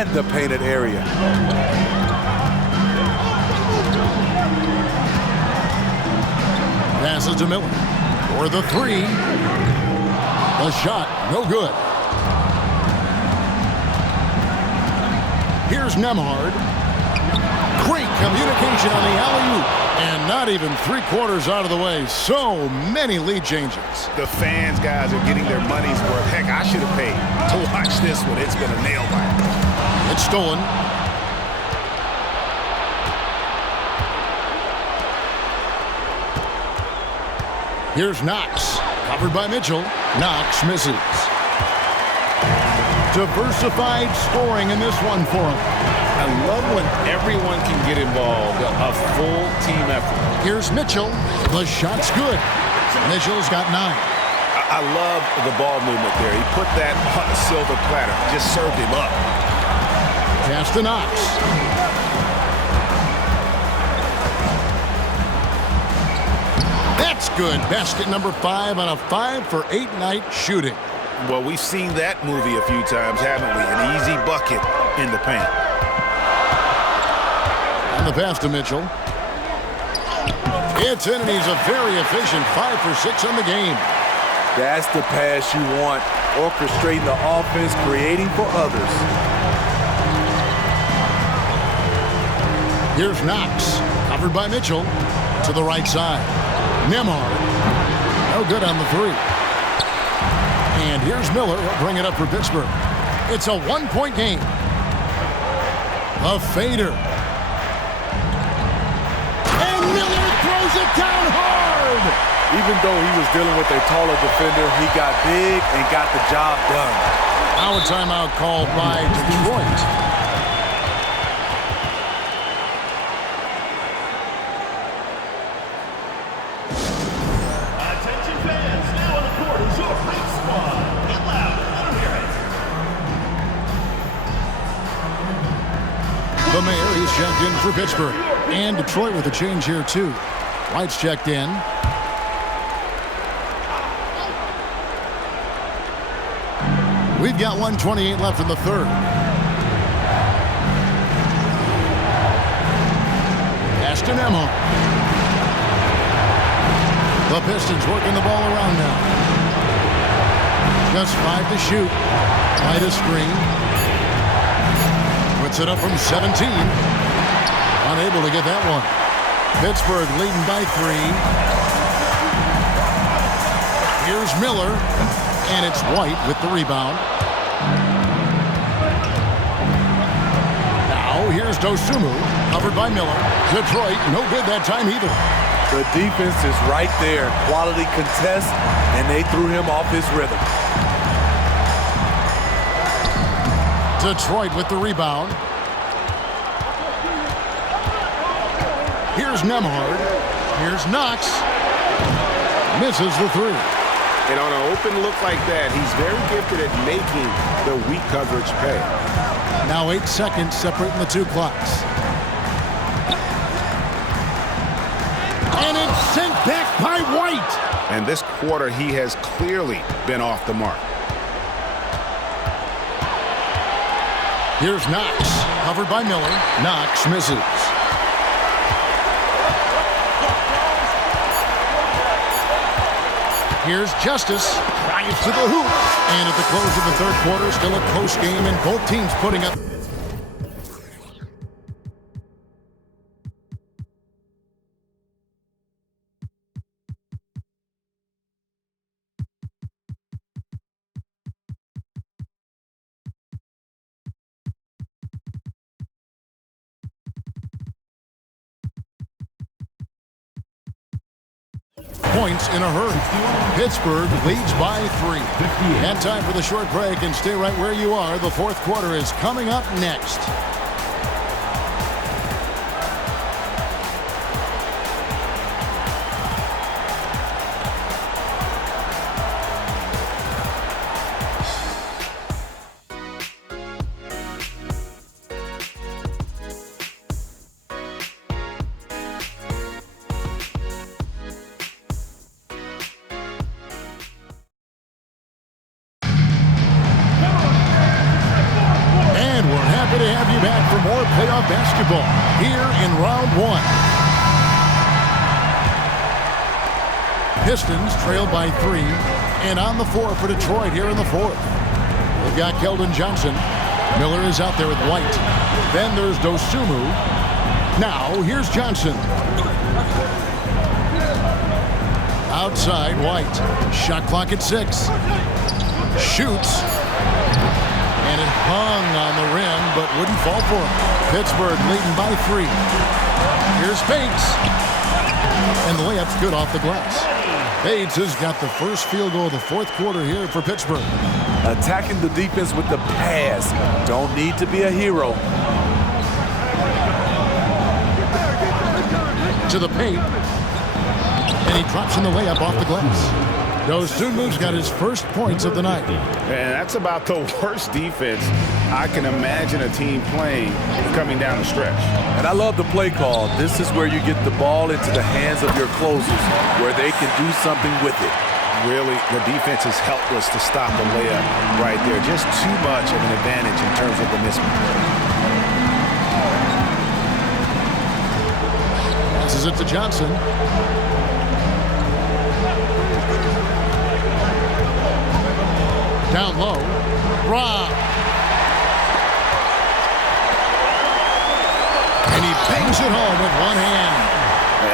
and the painted area. Passes to Miller for the three. The shot, no good. Here's Nemhard. Great communication on the alley-oop. And not even 3/4 out of the way. So many lead changes. The fans, guys, are getting their money's worth. Heck, I should have paid to watch this one. It's been a nail biter. It's stolen. Here's Knox. Covered by Mitchell. Knox misses. Diversified scoring in this one for him. I love when everyone can get involved, a full team effort. Here's Mitchell. The shot's good. Mitchell's got 9. I love the ball movement there. He put that on a silver platter. Just served him up. Pass to Knox. That's good. Basket number 5 on a 5-for-8 night shooting. Well, we've seen that movie a few times, haven't we? An easy bucket in the paint. And the pass to Mitchell. It's in, and he's a very efficient 5 for 6 on the game. That's the pass you want. Orchestrating the offense, creating for others. Here's Knox. Covered by Mitchell. To the right side. Nemhard. No good on the 3. And here's Miller. He'll bring it up for Pittsburgh. It's a 1-point game. A fader. And Miller throws it down hard. Even though he was dealing with a taller defender, he got big and got the job done. Now a timeout called by Detroit. The mayor, he's checked in for Pittsburgh. And Detroit with a change here, too. White's checked in. We've got 1:28 left in the third. Pass to Nemhard. The Pistons working the ball around now. Just 5 to shoot. By the screen. Puts it up from 17. Unable to get that one. Pittsburgh leading by 3. Here's Miller. And it's White with the rebound. Now here's Dosunmu. Covered by Miller. Detroit, no good that time either. The defense is right there. Quality contest, and they threw him off his rhythm. Detroit with the rebound. Here's Nemhard. Here's Knox. Misses the 3. And on an open look like that, he's very gifted at making the weak coverage pay. Now 8 seconds separating the 2 clocks. And it's sent back by White. And this quarter, he has clearly been off the mark. Here's Knox. Covered by Miller. Knox misses. Here's Justice. Drives to the hoop. And at the close of the third quarter, still a close game, and both teams putting up. Points in a hurry. Pittsburgh leads by 3. And time for the short break, and stay right where you are. The fourth quarter is coming up next. more playoff basketball here in round one. Pistons trail by 3 and on the 4 for Detroit here in the 4th. They've got Keldon Johnson. Miller is out there with White. Then there's Dosunmu. Now here's Johnson. Outside White. Shot clock at 6. Shoots. And it hung on the rim but wouldn't fall for him. Pittsburgh leading by 3. Here's Bates. And the layup's good off the glass. Bates has got the first field goal of the 4th quarter here for Pittsburgh. Attacking the defense with the pass. Don't need to be a hero. To the paint. And he drops in the layup off the glass. Dosunmu's got his first points of the night. And that's about the worst defense I can imagine a team playing coming down the stretch. And I love the play call. This is where you get the ball into the hands of your closers, where they can do something with it. Really, the defense is helpless to stop the layup right there. Just too much of an advantage in terms of the mismatch. Passes it to Johnson. Down low. Rob. And he bangs it home with one hand.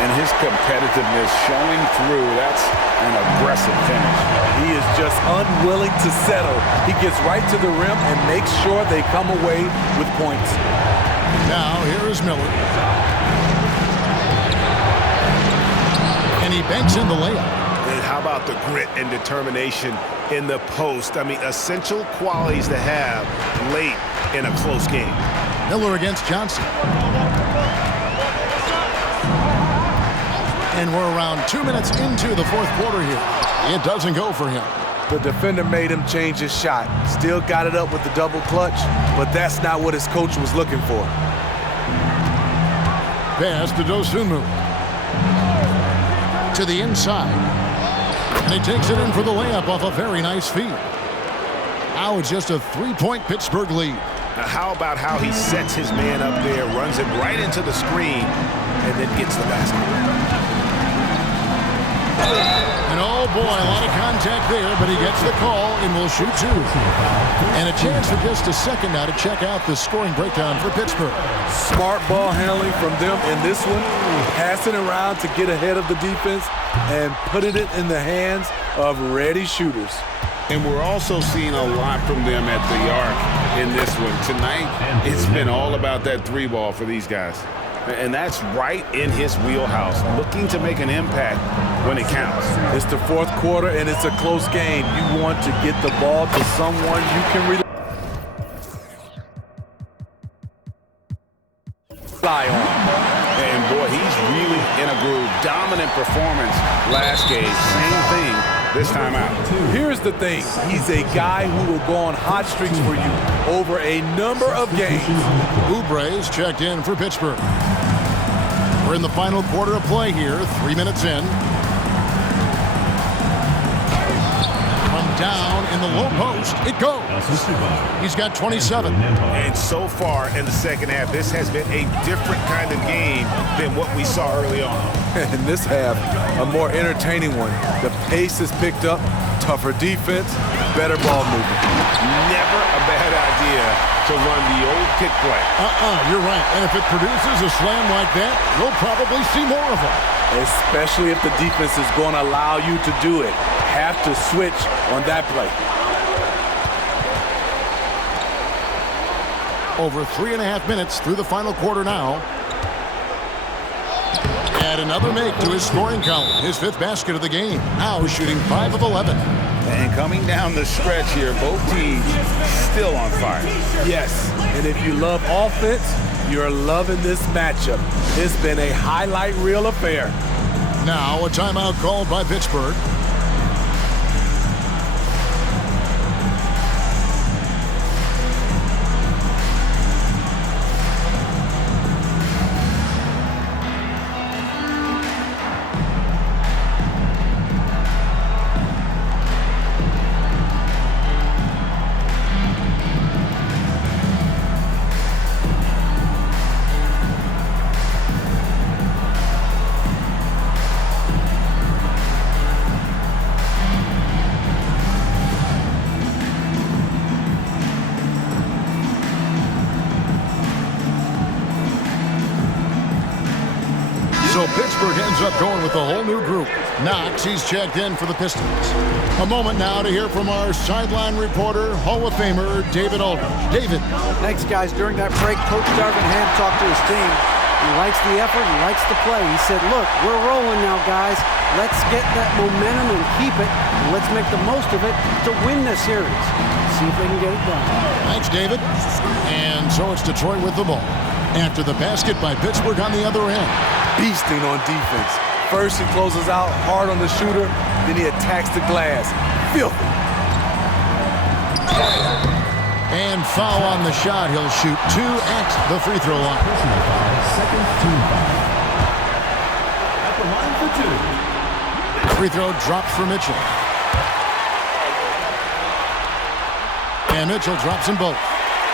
And his competitiveness showing through. That's an aggressive finish. He is just unwilling to settle. He gets right to the rim and makes sure they come away with points. Now here is Miller. And he banks in the layup. And how about the grit and determination in the post? I mean, essential qualities to have late in a close game. Miller against Johnson. And we're around 2 minutes into the 4th quarter here. It doesn't go for him. The defender made him change his shot. Still got it up with the double clutch, but that's not what his coach was looking for. Pass to Dosunmu. To the inside. And he takes it in for the layup off a very nice feed. Now it's just a 3-point Pittsburgh lead. Now how about how he sets his man up there, runs him right into the screen, and then gets the basket. And oh boy, a lot of contact there, but he gets the call and will shoot 2. And a chance for just a second now to check out the scoring breakdown for Pittsburgh. Smart ball handling from them in this one. Passing around to get ahead of the defense and putting it in the hands of ready shooters. And we're also seeing a lot from them at the arc in this one. Tonight, it's been all about that 3-ball for these guys. And that's right in his wheelhouse, looking to make an impact when it counts. It's the 4th quarter, and it's a close game. You want to get the ball to someone you can rely on. And boy, he's really in a groove. Dominant performance last game. Same thing this time out. Here's the thing. He's a guy who will go on hot streaks for you over a number of games. Oubre's checked in for Pittsburgh. We're in the final quarter of play here, 3 minutes in. From down in the low post, it goes. He's got 27. And so far in the second half, this has been a different kind of game than what we saw early on. In this half, a more entertaining one. The pace is picked up, tougher defense, better ball movement. Never a bad idea to run the old kick play. You're right. And if it produces a slam like that, you'll probably see more of them. Especially if the defense is going to allow you to do it. Have to switch on that play. Over 3.5 minutes through the final quarter now. And another make to his scoring column. His 5th basket of the game. Now shooting 5 of 11. And coming down the stretch here, both teams still on fire. Yes, and if you love offense, you're loving this matchup. It's been a highlight reel affair. Now a timeout called by Pittsburgh. So Pittsburgh ends up going with a whole new group. Knox, he's checked in for the Pistons. A moment now to hear from our sideline reporter, Hall of Famer David Aldridge. David. Thanks, guys. During that break, Coach Darvin Ham talked to his team. He likes the effort. He likes the play. He said, look, we're rolling now, guys. Let's get that momentum and keep it. And let's make the most of it to win this series. See if they can get it done. Thanks, David. And so it's Detroit with the ball. After the basket by Pittsburgh on the other end. Beasting on defense. First, he closes out hard on the shooter, then he attacks the glass. Filthy. And foul on the shot. He'll shoot 2 at the free throw line. Second team foul. At the line for 2. Free throw drops for Mitchell. And Mitchell drops them both.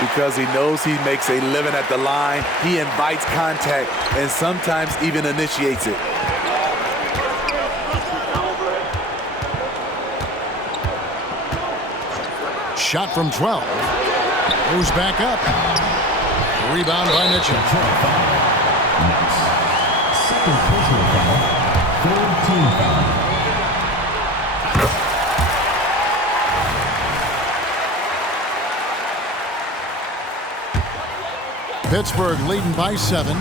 Because he knows he makes a living at the line, he invites contact and sometimes even initiates it. Shot from 12. Goes back up. Rebound by Mitchell. Second personal foul. Third team foul. Pittsburgh leading by 7.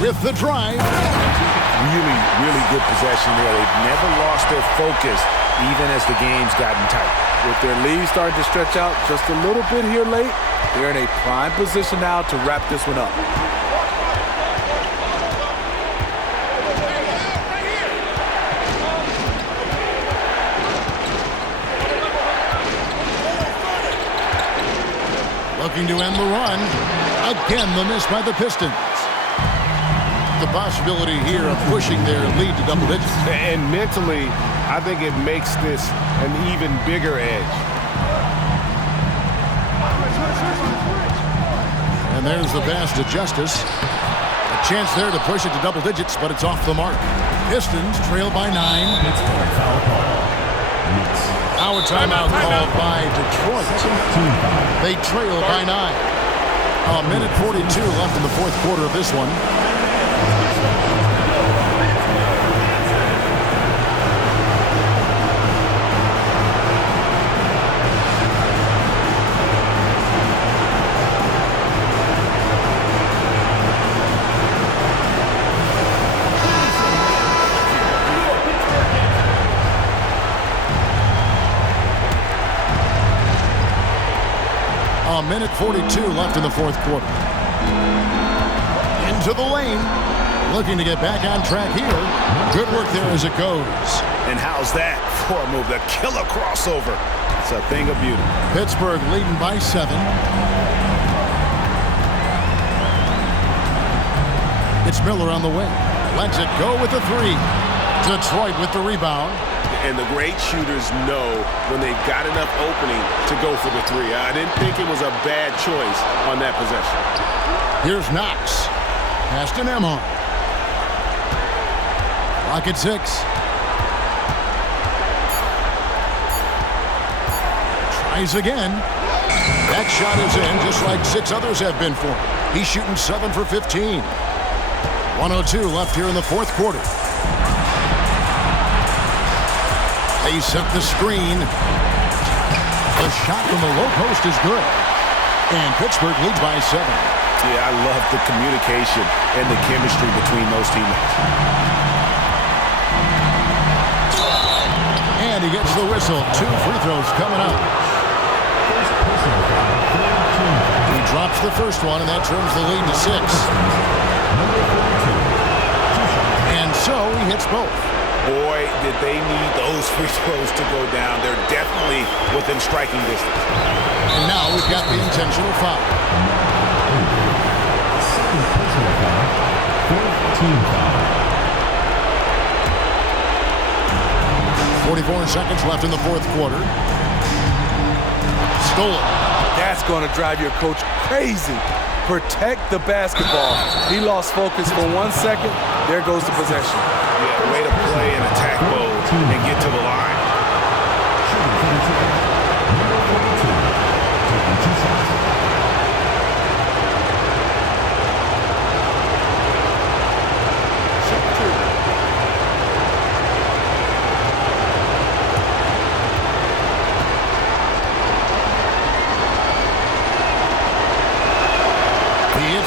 With the drive. Really, really good possession there. They've never lost their focus, even as the game's gotten tight. With their lead starting to stretch out just a little bit here late, they're in a prime position now to wrap this one up. Looking to end the run. Again, the miss by the Pistons. The possibility here of pushing their lead to double digits. And mentally, I think it makes this an even bigger edge. And there's the pass to Justice. A chance there to push it to double digits, but it's off the mark. Pistons trail by 9. Pittsburgh foul call. Now a timeout called by Detroit. They trail by 9. A minute 42 left in the fourth quarter of this one. A minute 42 left in the fourth quarter. Into the lane. Looking to get back on track here. Good work there as it goes. And how's that for a move? The killer crossover. It's a thing of beauty. Pittsburgh leading by 7. It's Miller on the wing. Lets it go with the 3. Detroit with the rebound. And the great shooters know when they've got enough opening to go for the 3. I didn't think it was a bad choice on that possession. Here's Knox. Pass to Nemhard. Clock at 6. Tries again. That shot is in just like 6 others have been for him. He's shooting 7 for 15. 1:02 left here in the fourth quarter. They set the screen. The shot from the low post is good. And Pittsburgh leads by 7. Yeah, I love the communication and the chemistry between those teammates. And he gets the whistle. 2 free throws coming up. He drops the first one, and that turns the lead to 6. And so he hits both. Boy, did they need those free throws to go down. They're definitely within striking distance. And now we've got the intentional foul. Second personal foul. Fourth team foul. 44 seconds left in the fourth quarter. Stolen. That's going to drive your coach crazy. Protect the basketball. He lost focus for 1 second. There goes the possession. Yeah, way to play in attack mode and get to the line.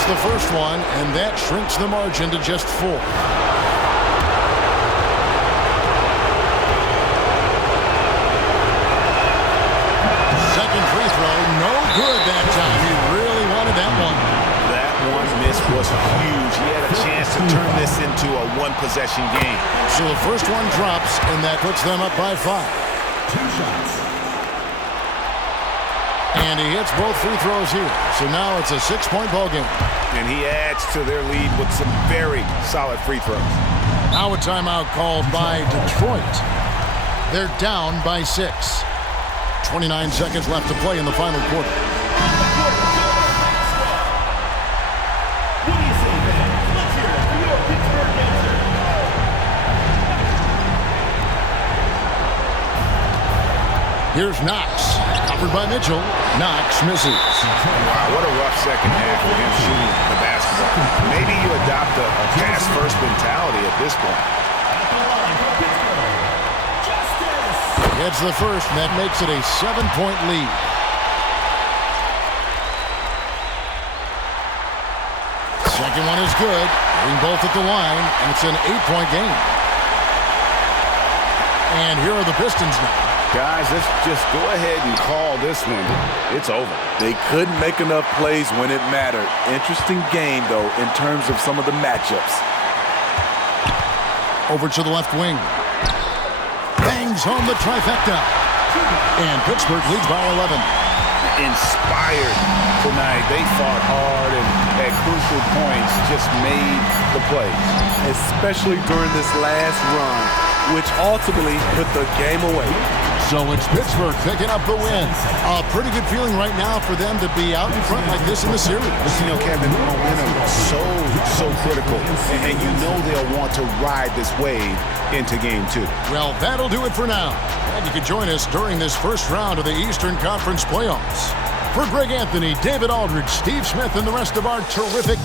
the first one, and that shrinks the margin to just 4. Second free throw, no good that time. He really wanted that one. That one miss was huge. He had a chance to turn this into a one-possession game. So the first one drops, and that puts them up by 5. 2 shots. And he hits both free throws here. So now it's a 6-point ball game. And he adds to their lead with some very solid free throws. Now a timeout called by Detroit. They're down by 6. 29 seconds left to play in the final quarter. What do you say, man? Let's hear it for your Pittsburgh answer. Here's Knox. Covered by Mitchell. Knox misses. Wow, what a rough second half for him shooting the basketball. Maybe you adopt a pass-first mentality at this point. At the line for Pittsburgh, Justice. Gets the first, and that makes it a 7-point lead. Second one is good. Hitting both at the line, and it's an 8-point game. And here are the Pistons now. Guys, let's just go ahead and call this one. It's over. They couldn't make enough plays when it mattered. Interesting game, though, in terms of some of the matchups. Over to the left wing. Bangs home the trifecta. And Pittsburgh leads by 11. Inspired tonight. They fought hard and at crucial points just made the plays. Especially during this last run, which ultimately put the game away. So it's Pittsburgh picking up the win. A pretty good feeling right now for them to be out in front like this in the series. You know, Kevin, momentum so critical. And you know they'll want to ride this wave into game 2. Well, that'll do it for now. And you can join us during this first round of the Eastern Conference playoffs. For Greg Anthony, David Aldridge, Steve Smith, and the rest of our terrific